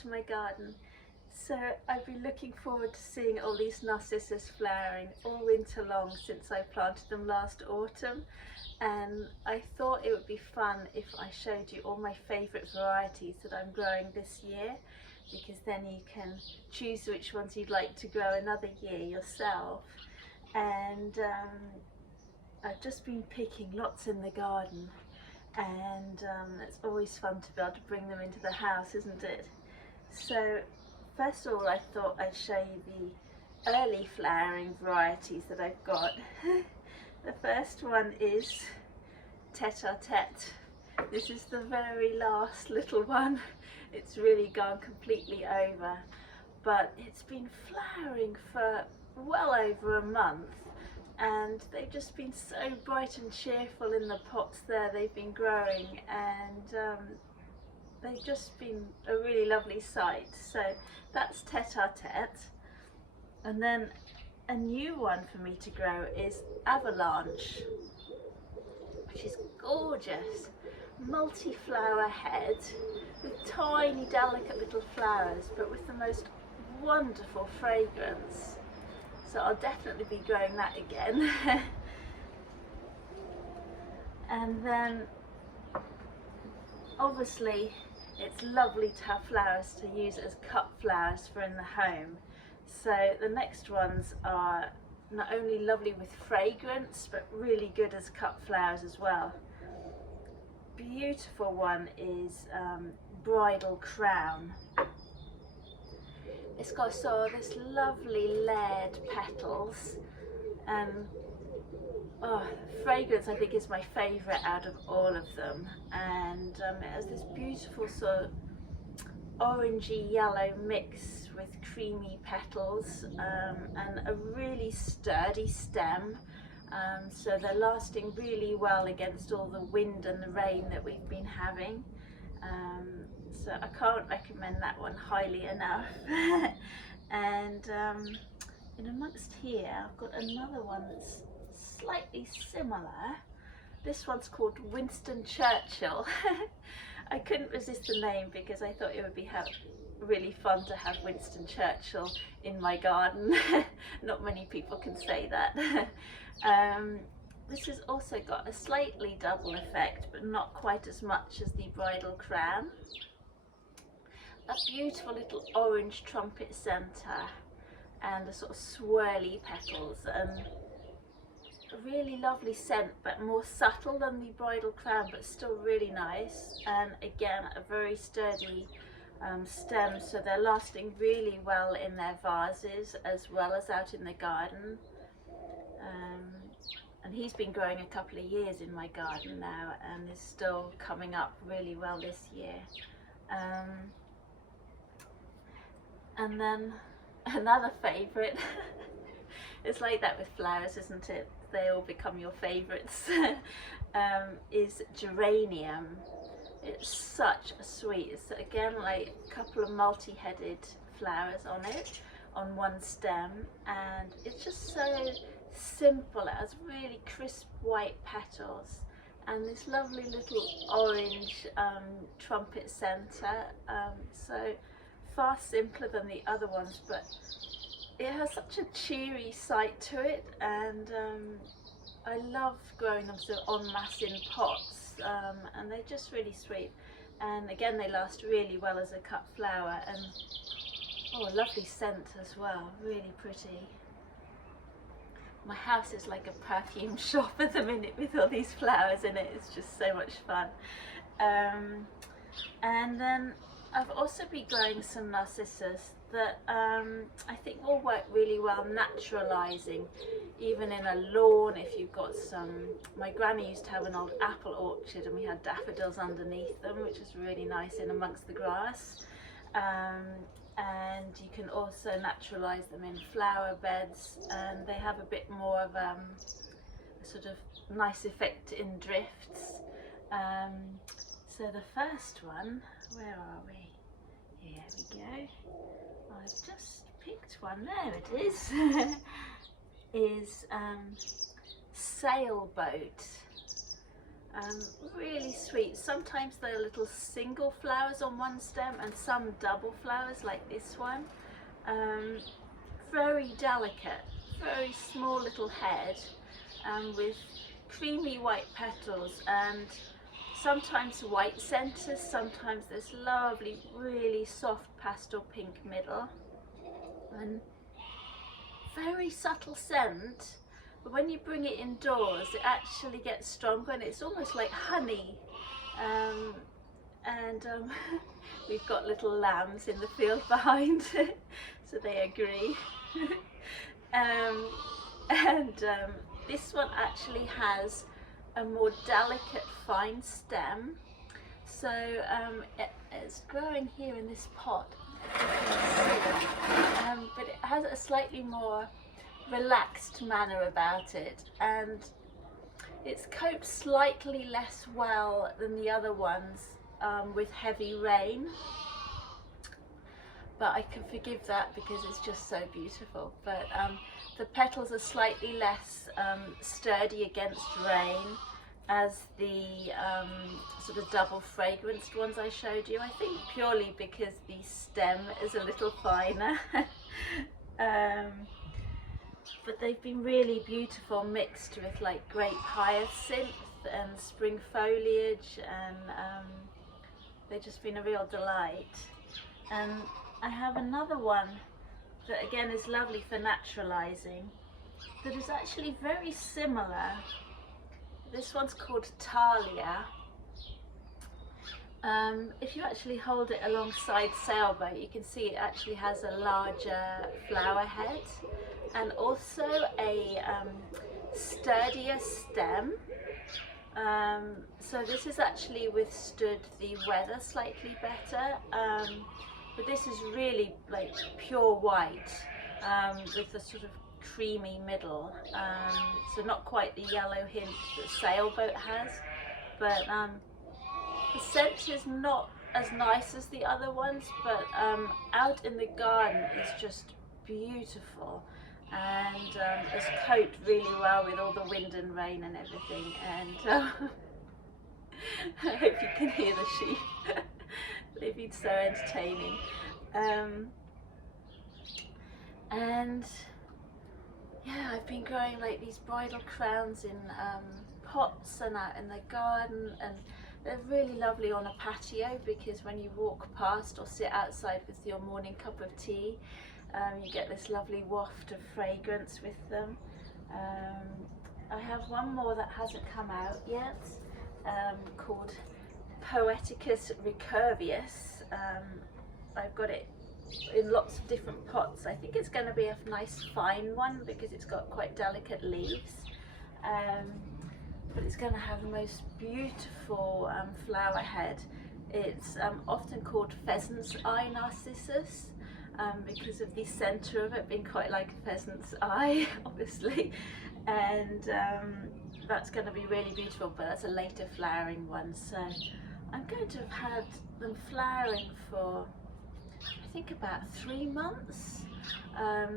to my garden. So I've been looking forward to seeing all these narcissus flowering all winter long since I planted them last autumn, and I thought it would be fun if I showed you all my favourite varieties that I'm growing this year, because then you can choose which ones you'd like to grow another year yourself. And I've just been picking lots in the garden, and it's always fun to be able to bring them into the house, isn't it? So first of all, I thought I'd show you the early flowering varieties that I've got. The first one is tete-a-tete. This is the very last little one. It's really gone completely over, but it's been flowering for well over a month, and they've just been so bright and cheerful in the pots there they've been growing, and they've just been a really lovely sight. So that's tete-a-tete. And then a new one for me to grow is Avalanche, which is gorgeous. Multi-flower head with tiny delicate little flowers, but with the most wonderful fragrance. So I'll definitely be growing that again. And then obviously it's lovely to have flowers to use as cut flowers for in the home. So the next ones are not only lovely with fragrance, but really good as cut flowers as well. Beautiful one is Bridal Crown. It's got this lovely layered petals, and fragrance I think is my favourite out of all of them, and it has this beautiful sort of orangey yellow mix with creamy petals, and a really sturdy stem, so they're lasting really well against all the wind and the rain that we've been having. So I can't recommend that one highly enough. And in amongst here I've got another one that's slightly similar. This one's called Winston Churchill. I couldn't resist the name because I thought it would be really fun to have Winston Churchill in my garden. Not many people can say that. This has also got a slightly double effect, but not quite as much as the Bridal Crown. A beautiful little orange trumpet centre, and a sort of swirly petals, and a really lovely scent, but more subtle than the Bridal Crown, but still really nice. And again, a very sturdy stem, so they're lasting really well in their vases as well as out in the garden. And he's been growing a couple of years in my garden now, and is still coming up really well this year. And then another favourite, it's like that with flowers, isn't it? They all become your favourites. Is geranium. It's such a sweet, it's again like a couple of multi-headed flowers on it, on one stem, and it's just so simple. It has really crisp white petals and this lovely little orange trumpet centre, so far simpler than the other ones, but it has such a cheery sight to it, and I love growing them so en masse in pots, and they're just really sweet, and again they last really well as a cut flower, and a lovely scent as well, really pretty. My house is like a perfume shop at the minute with all these flowers in it. It's just so much fun. And then I've also been growing some narcissus that I think will work really well naturalizing, even in a lawn. If you've got some, my granny used to have an old apple orchard, and we had daffodils underneath them, which is really nice in amongst the grass. And you can also naturalize them in flower beds, and they have a bit more of a sort of nice effect in drifts. So the first one, where are we? Here we go. I've just picked one, there it is. Is Sailboat. Really sweet. Sometimes they're little single flowers on one stem and some double flowers like this one. Very delicate, very small little head, with creamy white petals and sometimes white centres, sometimes this lovely really soft pastel pink middle, and very subtle scent, but when you bring it indoors it actually gets stronger and it's almost like honey. We've got little lambs in the field behind so they agree. This one actually has a more delicate fine stem, so it's growing here in this pot, but it has a slightly more relaxed manner about it, and it's coped slightly less well than the other ones with heavy rain, but I can forgive that because it's just so beautiful. But the petals are slightly less sturdy against rain as the sort of double fragranced ones I showed you. I think purely because the stem is a little finer. But they've been really beautiful, mixed with like grape hyacinth and spring foliage, and they've just been a real delight. And I have another one that again is lovely for naturalizing, that is actually very similar. This one's called Talia. If you actually hold it alongside Sailboat, you can see it actually has a larger flower head and also a sturdier stem. So this has actually withstood the weather slightly better, but this is really like pure white with a sort of creamy middle, so not quite the yellow hint that Sailboat has, but the scent is not as nice as the other ones, but out in the garden is just beautiful, and it's coped really well with all the wind and rain and everything. And I hope you can hear the sheep. They've been so entertaining. And yeah, I've been growing like these bridal crowns in pots and out in the garden, and they're really lovely on a patio because when you walk past or sit outside with your morning cup of tea, you get this lovely waft of fragrance with them. I have one more that hasn't come out yet, called Poeticus recurvius. I've got it in lots of different pots. I think it's going to be a nice fine one because it's got quite delicate leaves, but it's going to have the most beautiful flower head. It's often called pheasant's eye narcissus, because of the centre of it being quite like a pheasant's eye, obviously, and that's going to be really beautiful, but that's a later flowering one. So I'm going to have had them flowering for I think about 3 months.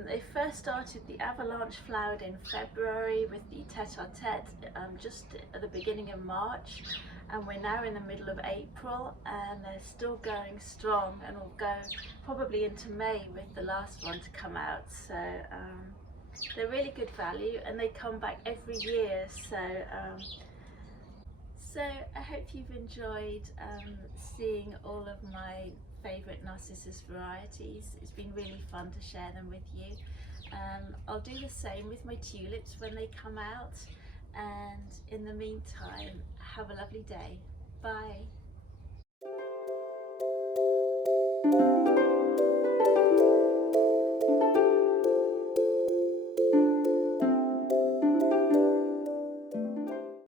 They first started, the Avalanche flowered in February with the tete-a-tete just at the beginning of March, and we're now in the middle of April and they're still going strong and will go probably into May with the last one to come out. So they're really good value and they come back every year. So I hope you've enjoyed seeing all of my favourite narcissus varieties. It's been really fun to share them with you. I'll do the same with my tulips when they come out, and in the meantime, have a lovely day. Bye.